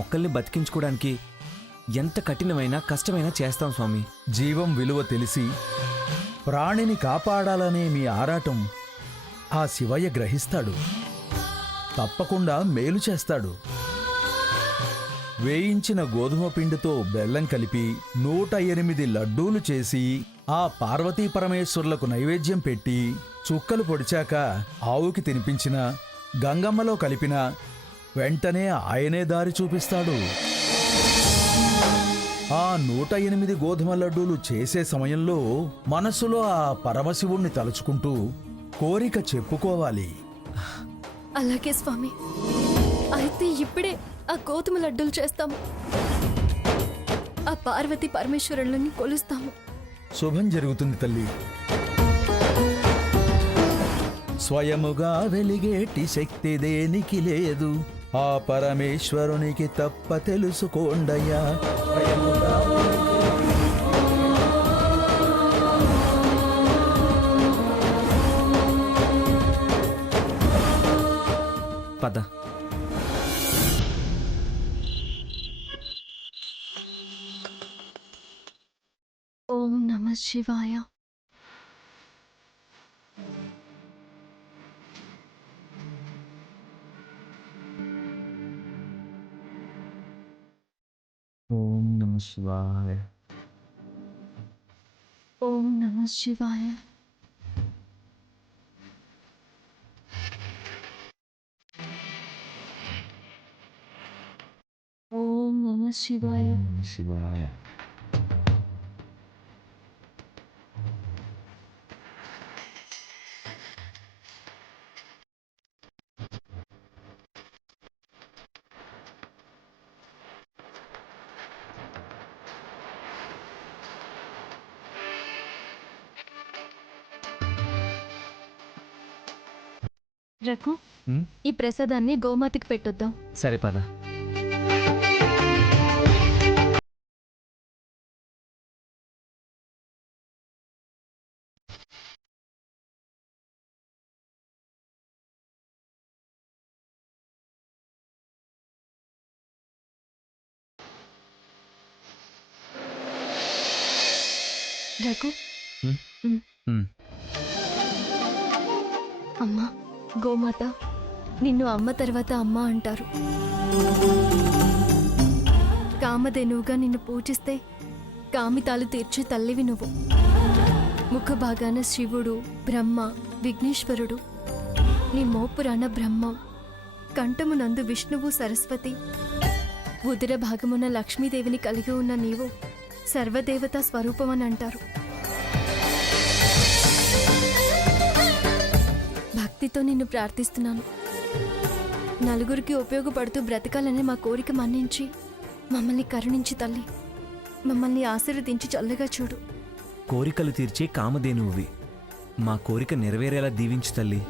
మొక్కల్ని బతికించుకోవడానికి ఎంత కఠినమైన కష్టమైనా చేస్తాం స్వామి. జీవం విలువ తెలిసి ప్రాణిని కాపాడాలనే మీ ఆరాటం ఆ శివయ్య గ్రహిస్తాడు. తప్పకుండా మేలు చేస్తాడు. వేయించిన గోధుమ పిండితో బెల్లం కలిపి 108 లడ్డూలు చేసి ఆ పార్వతీ పరమేశ్వరులకు నైవేద్యం పెట్టి చుక్కలు పొడిచాక ఆవుకి తినిపించిన గంగమ్మలో కలిపిన వెంటనే ఆయనే దారి చూపిస్తాడు. ఆ 108 గోధుమ లడ్డూలు చేసే సమయంలో మనసులో ఆ పరమశివుణ్ణి తలుచుకుంటూ కోరిక చెప్పుకోవాలి. అలాగే స్వామి, అయితే ఇప్పుడే ఆ గోధుమ లడ్డూలు చేస్తాము. ఆ పార్వతీ పరమేశ్వరులని కొలుస్తాము. శుభం జరుగుతుంది తల్లి. స్వయముగా వెలిగేటి శక్తి దేనికి లేదు, ఆ పరమేశ్వరునికి తప్ప తెలుసుకోండయ్యా. పద. ఓం నమః శివాయ. ఓం నమః శివాయ. ఓం నమః శివాయ. ఓం నమః శివాయ. శివాయ. రఘు, ఈ ప్రసాదాన్ని గోమాతకి పెట్టొద్దాం. సరే పద. రఘు, అమ్మా గోమాత, నిన్ను అమ్మ తర్వాత అమ్మ అంటారు. కామధేనువుగా నిన్ను పూజిస్తే కామితాలు తీర్చే తల్లివి నువ్వు. ముఖ భాగాన శివుడు, బ్రహ్మ, విఘ్నేశ్వరుడు, నీ మోపురాన బ్రహ్మం, కంఠమునందు విష్ణువు, సరస్వతి, ఉదర భాగమున లక్ష్మీదేవిని కలిగి ఉన్న నీవు సర్వదేవతా స్వరూపమని అంటారు. భక్తితో నిన్ను ప్రార్థిస్తున్నాను. నలుగురికి ఉపయోగపడుతూ బ్రతకాలనే మా కోరిక మన్నించి మమ్మల్ని కరుణించి తల్లి, మమ్మల్ని ఆశీర్వదించి చల్లగా చూడు. కోరికలు తీర్చే కామధేనువువి, మా కోరిక నెరవేరేలా దీవించు తల్లి.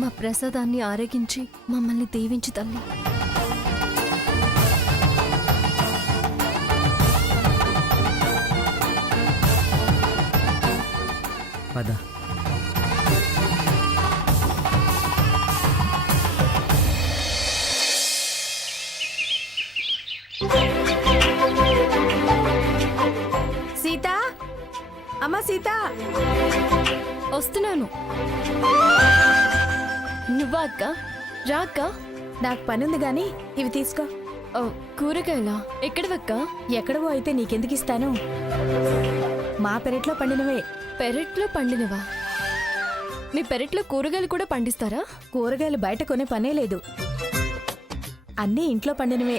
మా ప్రసాదాన్ని ఆరగించి మమ్మల్ని దీవించు తల్లి. పద. సీత, అమ్మ సీత, వస్తున్నాను. నువ్వా అక్క? రా అక్క. నాకు పనుంది గాని ఇవి తీసుకో. కూరగాయలా? ఎక్కడవక్క? ఎక్కడవో అయితే నీకెందుకు ఇస్తాను, మా పెరట్లో పండినవే. పెరట్లో పండినవా? మీ పెరట్లో కూరగాయలు కూడా పండిస్తారా? కూరగాయలు బయట కొనే పనే లేదు, అన్నీ ఇంట్లో పండినవే.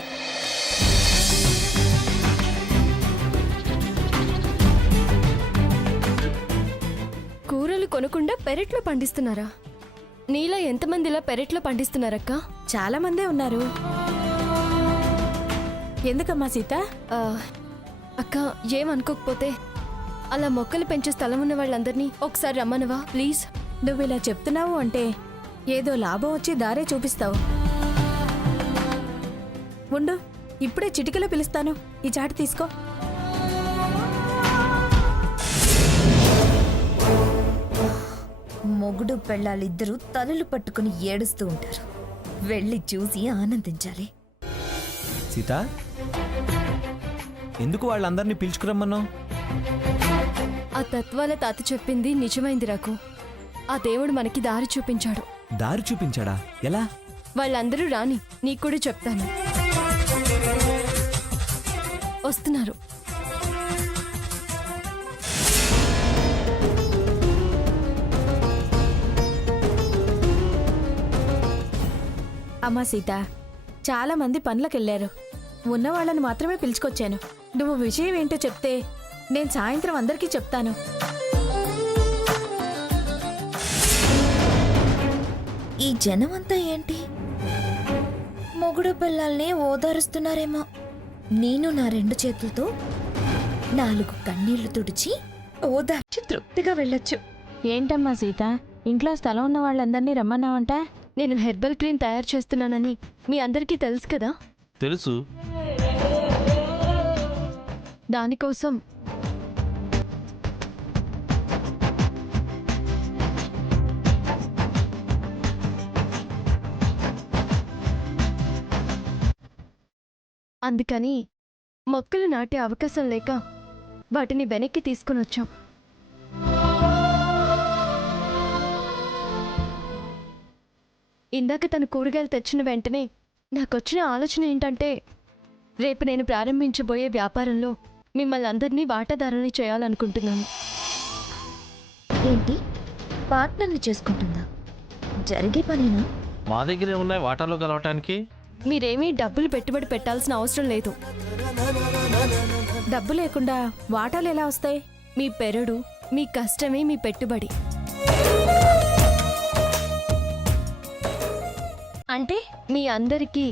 కూరలు కొనకుండా పెరట్లో పండిస్తున్నారా? నీలా ఎంతమంది ఇలా పెరట్లో పండిస్తున్నారక్క? చాలా మందే ఉన్నారు. ఎందుకమ్మా సీత? అక్క ఏమనుకోకపోతే అలా మొక్కలు పెంచే స్థలం ఉన్న వాళ్ళందరినీ ఒకసారి రమ్మనవా ప్లీజ్? నువ్విలా చెప్తున్నావు అంటే ఏదో లాభం వచ్చి దారే చూపిస్తావు. ఉండు, ఇప్పుడే చిటికలో పిలుస్తాను. ఈ చాటు తీసుకో. మొగుడు పెళ్ళాలిద్దరూ తలలు పట్టుకుని ఏడుస్తూ ఉంటారు. వెళ్ళి చూసి ఆనందించాలి. సీత, ఎందుకు వాళ్ళందరినీ పిలుచుకురమ్మన్నావు? ఆ తత్వాల తాత చెప్పింది నిజమైంది రాకు. ఆ దేవుడు మనకి దారి చూపించాడు. దారి చూపించాడా? ఎలా? వాళ్ళందరూ రాని, నీకు కూడా చెప్తాను. వస్తున్నారు. అమ్మా సీత, చాలా మంది పనులకెళ్లారు. ఉన్న వాళ్ళని మాత్రమే పిలుచుకొచ్చాను. నువ్వు విషయం ఏంటో చెప్తే నేను సాయంత్రం అందరికీ చెప్తాను. ఈ జనమంతా ఏంటి? మొగుడు పిల్లల్ని ఓదారుస్తున్నారేమో. నేను నా 2 చేతులతో 4 కన్నీళ్లు తుడిచి ఓదార్చి తృప్తిగా వెళ్ళొచ్చు. ఏంటమ్మా సీత, ఇంట్లో స్థలం ఉన్న వాళ్ళందరినీ రమ్మన్నావంట? నేను హెర్బల్ క్రీమ్ తయారు చేస్తున్నానని మీ అందరికీ తెలుసు కదా. తెలుసు. దానికోసం అందుకని మొక్కలు నాటే అవకాశం లేక వాటిని వెనక్కి తీసుకుని వచ్చాం. ఇందాక తను కూరగాయలు తెచ్చిన వెంటనే నాకొచ్చిన ఆలోచన ఏంటంటే, రేపు నేను ప్రారంభించబోయే వ్యాపారంలో మిమ్మల్ని అందరినీ వాటాదారుని చేయాలనుకుంటున్నాను. ఏంటి, పార్ట్నర్ని చేసుకుంటుందా? జరిగే పనేనా? మా దగ్గరే ఉన్నాయి వాటాలో కలవటానికి. మీరేమీ డబ్బులు పెట్టుబడి పెట్టాల్సిన అవసరం లేదు. డబ్బు లేకుండా వాటాలు ఎలా వస్తాయి? మీ పెరడు, మీ కష్టమే మీ పెట్టుబడి. అంటే మీ అందరికీ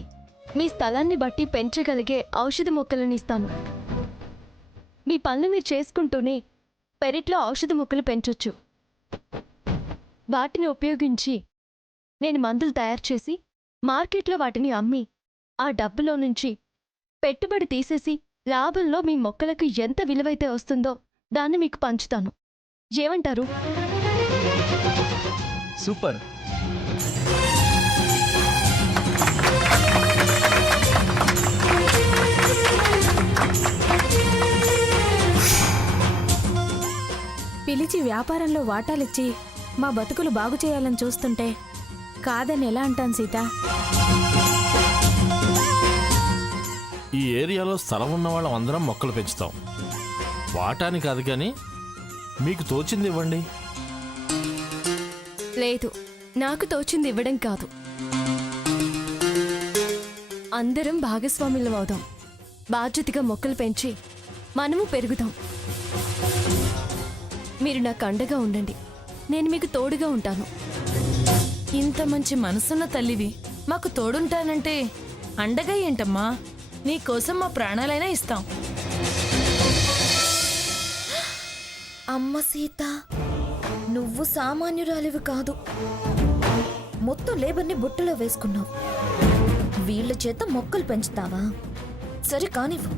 మీ స్థలాన్ని బట్టి పెంచగలిగే ఔషధ మొక్కలను ఇస్తాను. మీ పనులు మీరు చేసుకుంటూనే పెరట్లో ఔషధ మొక్కలు పెంచొచ్చు. వాటిని ఉపయోగించి నేను మందులు తయారు చేసి మార్కెట్లో వాటిని అమ్మి ఆ డబ్బులో నుంచి పెట్టుబడి తీసేసి లాభంలో మీ మొక్కలకు ఎంత విలువైతే వస్తుందో దాన్ని మీకు పంచుతాను. ఏమంటారు? సూపర్. పిలిచి వ్యాపారంలో వాటాలిచ్చి మా బతుకులు బాగు చేయాలని చూస్తుంటే కాదని ఎలా అంటాను సీత? ఈ ఏరియాలో స్థలం ఉన్న వాళ్ళం అందరం మొక్కలు పెంచుతాం. వాటాని కాదు కానీ మీకు తోచింది ఇవ్వండి. లేదు, నాకు తోచింది ఇవ్వడం కాదు. అందరం భాగస్వాములం అవుదాం. బాధ్యతగా మొక్కలు పెంచి మనము పెరుగుదాం. మీరు నాకు అండగా ఉండండి. నేను మీకు తోడుగా ఉంటాను. ఇంత మంచి మనసున్న తల్లివి, మాకు తోడుంటానంటే అండగా ఏంటమ్మా? నీకోసం మా ప్రాణాలైనా ఇస్తాం. అమ్మ సీత, నువ్వు సామాన్యురాలివి కాదు. మొత్తం లేబర్ని బుట్టలో వేసుకున్నావు. వీళ్ళ చేత మొక్కలు పెంచుతావా? సరే కానివ్వు.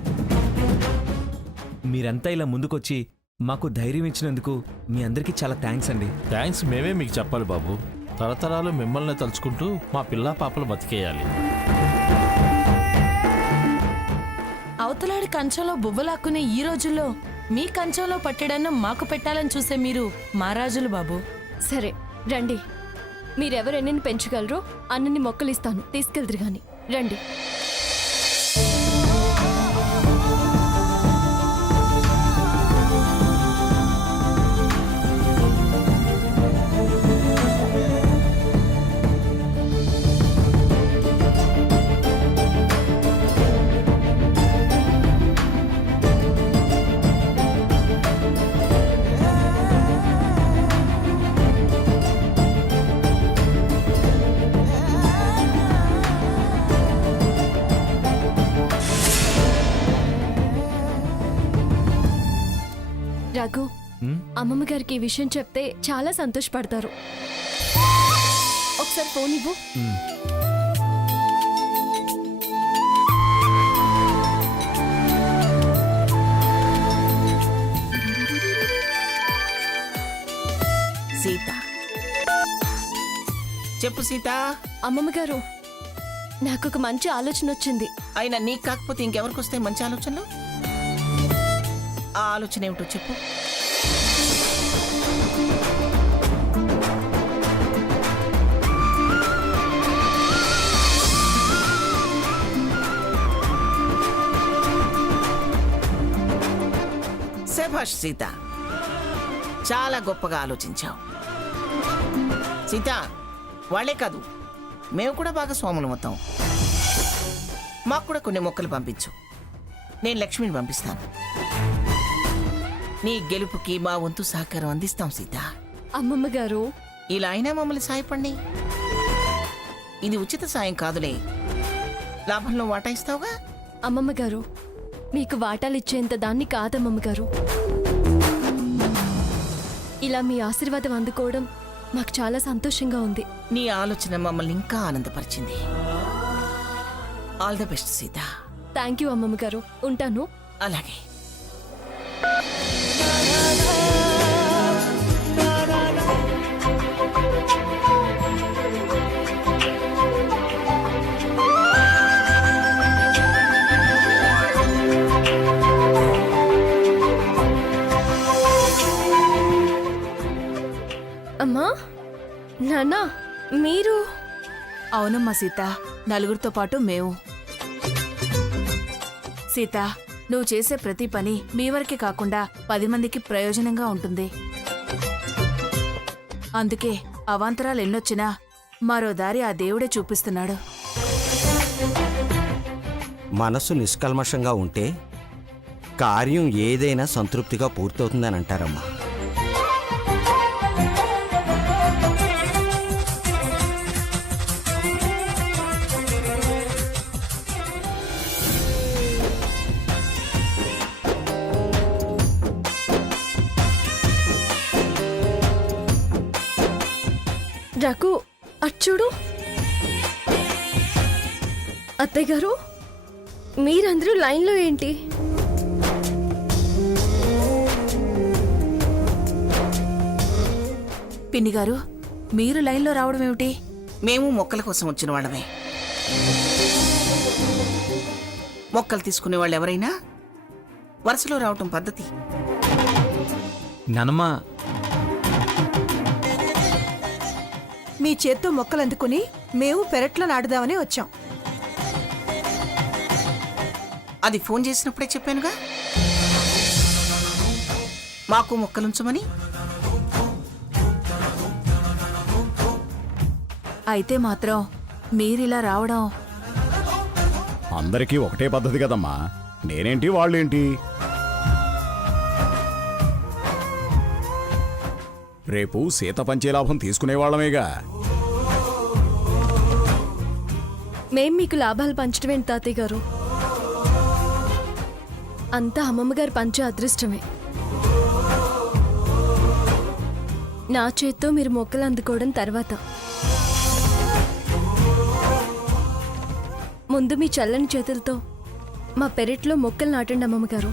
మీరంతా ఇలా ముందుకొచ్చి మాకు ధైర్యం ఇచ్చినందుకు మీ అందరికీ చాలా థ్యాంక్స్ అండి. థ్యాంక్స్ మేమే మీకు చెప్పాలి బాబు. తరతరాలు మిమ్మల్ని తలుచుకుంటూ మా పిల్లా పాపలు బతికేయాలి. అవతలాడి కంచంలో బువ్వలాక్కునే ఈ రోజుల్లో మీ కంచంలో పట్టెడన్నం మాకు పెట్టాలని చూసే మీరు మహారాజులు బాబు. సరే రండి. మీరెవరెన్నని పెంచగలరో అన్నన్ని మొక్కలు ఇస్తాను. తీసుకెళ్తురు గాని రండి. రఘు, అమ్మమ్మ గారికి ఈ విషయం చెప్తే చాలా సంతోషపడతారు. ఒకసారి ఫోన్ ఇవ్వు. సీత, చెప్పు సీత. అమ్మమ్మ గారు, నాకు ఒక మంచి ఆలోచన వచ్చింది. అయినా నీకు కాకపోతే ఇంకెవరికి వస్తాయి మంచి ఆలోచనలు? ఆ ఆలోచన ఏమిటో చెప్పు. శభాష్ సీత, చాలా గొప్పగా ఆలోచించావు. సీత, వాళ్ళే కాదు, మేము కూడా బాగా స్వాములు మొత్తం. మాకు కూడా కొన్ని మొక్కలు పంపించు. నేను లక్ష్మిని పంపిస్తాను. నీ గెలుపుకి మా వంతు సహకారం అందిస్తాం సీత. అమ్మమ్మ గారు, ఇలా అయినా మమ్మల్ని సాయపడి. ఇది ఉచిత సాయం కాదులే, లాభంలో వాటా ఇస్తావుగా. అమ్మమ్మ గారు, మీకు వాటాలు ఇచ్చేంత దాన్ని కాదమ్మమ్మ గారు. ఇలా మీ ఆశీర్వాదం అందుకోవడం మాకు చాలా సంతోషంగా ఉంది. నీ ఆలోచన మమ్మల్ని ఇంకా ఆనందపరిచింది. All the best Sita. Thank you అమ్మమ్మ గారు. ఉంటాను. అలాగే. అమ్మా, నాన్న, మీరు? అవునమ్మా సీత, నలుగురితో పాటు మేము. సీత, నువ్వు చేసే ప్రతి పని మీ వరకే కాకుండా 10 మందికి ప్రయోజనంగా ఉంటుంది. అందుకే అవాంతరాలు ఎన్నొచ్చినా మరో దారి ఆ దేవుడే చూపిస్తున్నాడు. మనసు నిష్కల్మషంగా ఉంటే కార్యం ఏదైనా సంతృప్తిగా పూర్తవుతుందని అంటారమ్మా. రఘు, అచ్చుడు. అత్తయ్య గారు, మీరందరూ లైన్లో ఏంటి? పిన్ని గారు, మీరు లైన్లో రావడం ఏమిటి? మేము మొక్కల కోసం వచ్చిన వాళ్ళమే. మొక్కలు తీసుకునే వాళ్ళు ఎవరైనా వరుసలో రావటం పద్ధతి. నానమ్మ, మీ చేత్తో మొక్కలు అందుకుని మేము పెరట్లో నాటుదామని వచ్చాం. అది ఫోన్ చేసినప్పుడే చెప్పానుగా, మాకు మొక్కలుంచమని. అయితే మాత్రం మీరిలా రావడం. అందరికీ ఒకటే పద్ధతి కదమ్మా. నేనేంటి వాళ్ళేంటి? రేపు సీత పంచే లాభం తీసుకునేవాళ్ళమేగా. మేం మీకు లాభాలు పంచడం ఏంటి తాతయ్య గారు? అంతా అమ్మమ్మ గారు పంచే అదృష్టమే. నా చేత్తో మీరు మొక్కలు అందుకోవడం తర్వాత. ముందు మీ చల్లని చేతులతో మా పెరట్లో మొక్కలు నాటండి అమ్మమ్మ గారు.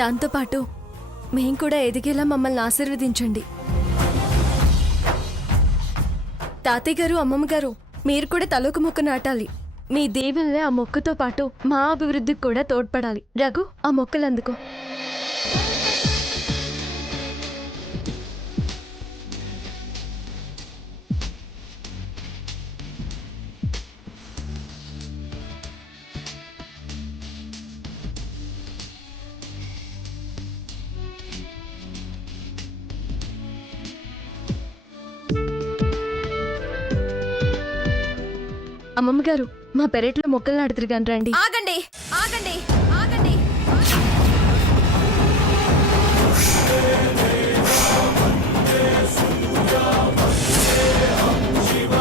దాంతోపాటు మేం కూడా ఎదిగేలా మమ్మల్ని ఆశీర్వదించండి. తాతయ్య గారు, అమ్మమ్మ గారు, మీరు కూడా తలొక మొక్క నాటాలి. మీ దేవుళ్ళే ఆ మొక్కతో పాటు మా అభివృద్ధికి కూడా తోడ్పడాలి. రఘు, ఆ మొక్కలు అందుకో. అమ్మమ్మ గారు, మా పెరట్లో మొక్కలు నాటుతురు కానీ రండి. ఆగండి, ఆగండి, ఆగండి. శివ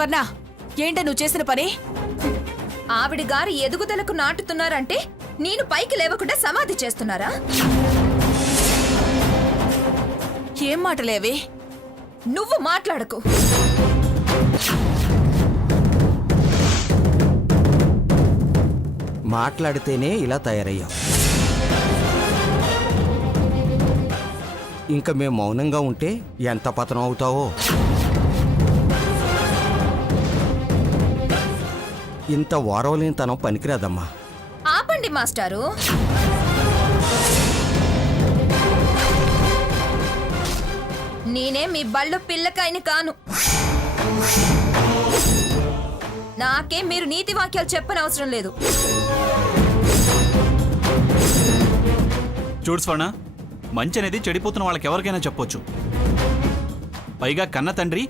స్వర్ణ, ఏంటి నువ్వు చేసిన పని? ఆవిడ గారి ఎదుగుదలకు నాటుతున్నారంటే నేను పైకి లేవకుండా సమాధి చేస్తున్నారా? ఏం మాటలేవి? నువ్వు మాట్లాడకు. మాట్లాడితేనే ఇలా తయారయ్యావు. ఇంకా మేము మౌనంగా ఉంటే ఎంత పతనం అవుతావో. ఇంత వారవలేనితనం పనికిరాదమ్మా. ఆపండి మాస్టారు. నేనే మీ బళ్ళు పిల్లకాయని కాను. నాకే మీరు నీతి వాక్యాలు చెప్పనవసరం లేదు. చూడు స్వర్ణ, మంచి అనేది చెడిపోతున్న వాళ్ళకి ఎవరికైనా చెప్పొచ్చు. పైగా కన్న తండ్రి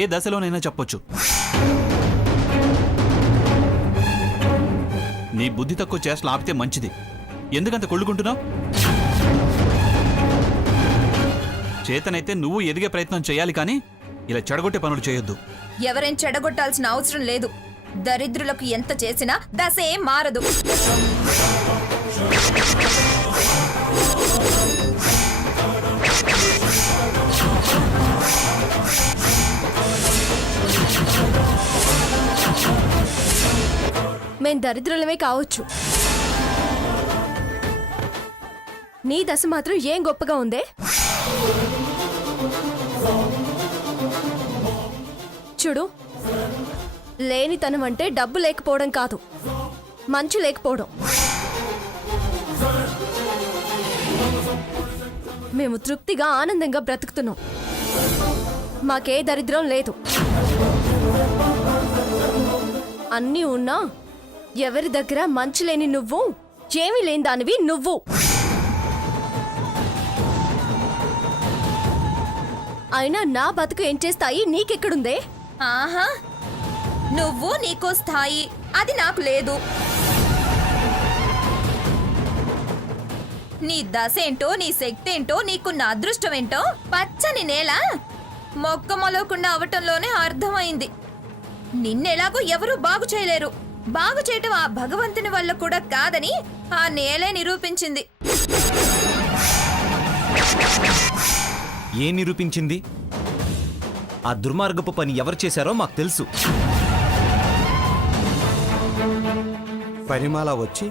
ఏ దశలోనైనా చెప్పొచ్చు. నీ బుద్ధి తక్కువ చేష్టలు ఆపితే మంచిది. ఎందుకంత కొళ్ళుకుంటున్నావు? చేతనైతే నువ్వు ఎదిగే ప్రయత్నం చేయాలి, కానీ ఇలా చెడగొట్టే పనులు చేయొద్దు. ఎవరేం చెడగొట్టాల్సిన అవసరం లేదు. దరిద్రులకు ఎంత చేసినా దశ ఏం మారదు. మేం దరిద్రులమే కావచ్చు, నీ దశ మాత్రం ఏం గొప్పగా ఉందే? చూడు, లేనితనం అంటే డబ్బు లేకపోవడం కాదు, మంచు లేకపోవడం. మేము తృప్తిగా ఆనందంగా బ్రతుకుతున్నాం. మాకే దరిద్రం లేదు. అన్నీ ఉన్నా ఎవరి దగ్గర మంచు లేని నువ్వు, ఏమీ లేని దానివి నువ్వు. అయినా నా బతుకు ఏం చేస్తాయి నీకెక్కడుందే? ఆహా, నువ్వు నీకో స్థాయి, అది నాకు లేదు. నీ దశ ఏంటో, నీ శక్తి ఏంటో, నీకున్న అదృష్టం ఏంటో పచ్చని నేల మొక్క మొలవకుండా అవటంలోనే అర్థమైంది. నిన్నెలాగో ఎవరూ బాగు చేయలేరు. బాగు చేయటం ఆ భగవంతుని వల్ల కూడా కాదని ఆ నేలే నిరూపించింది. ఏం నిరూపించింది? ఆ దుర్మార్గపు పని ఎవరు చేశారో మాకు తెలుసు. పరిమాల వచ్చి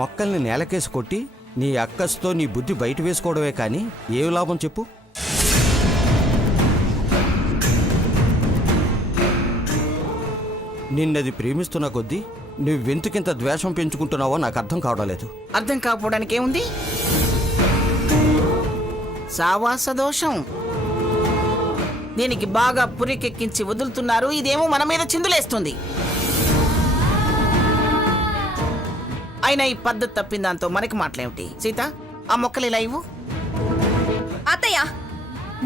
మొక్కల్ని నేలకేసి కొట్టి నీ అక్కస్తో నీ బుద్ధి బయట వేసుకోవడమే కానీ ఏ లాభం చెప్పు? నిన్నది ప్రేమిస్తున్న కొద్దీ నువ్వెందుకింత ద్వేషం పెంచుకుంటున్నావో నాకు అర్థం కావడం లేదు. అర్థం కాకపోవడానికి ఏముంది? సావాస దోషం. దీనికి బాగా పురికెక్కించి వదులుతున్నారు. ఇదేమో మన మీద చిందులేస్తుంది. అయినా ఈ పద్ధతి తప్పిన దాంతో మనకి మాటలేమిటి? సీత, ఆ మొక్కలు ఇలా ఇవ్వు. అత్తయ్య,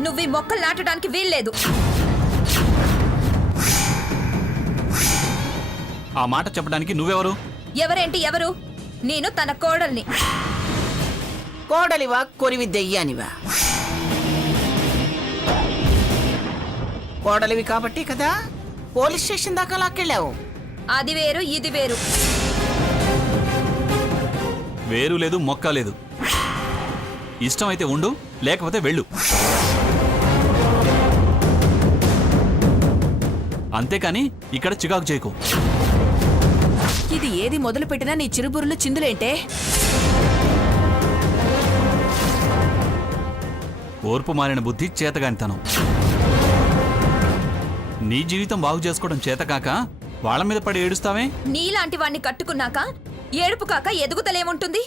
నువ్వు ఈ మొక్కలు నాటడానికి వీల్లేదు. ఆ మాట చెప్పడానికి నువ్వెవరు? ఎవరేంటి ఎవరు? నేను తన కోడల్ని. కోడలివా, కొరివి దెయ్యానివా? కోడలివి కాబట్టి కదా పోలీస్ స్టేషన్ దాకా లాక్కెళ్ళావు. అది వేరు, ఇది వేరు. వేరు లేదు, మొక్క లేదు. ఇష్టమైతే ఉండు, లేకపోతే వెళ్ళు. అంతేకాని ఇక్కడ చికాకు చేయకు. ఇది ఏది మొదలు పెట్టినా నీ చిరుబురులు చిందులేంటే? ఓర్పు మారిన బుద్ధి, చేతగానితనం. నీ జీవితం బాగు చేసుకోవడం చేతకాక వాళ్ళ మీద పడి ఏడుస్తావే? నీలాంటి వాణ్ణి కట్టుకున్నాక ఏడుపు కాక ఎదుగుతలేముంటుంది?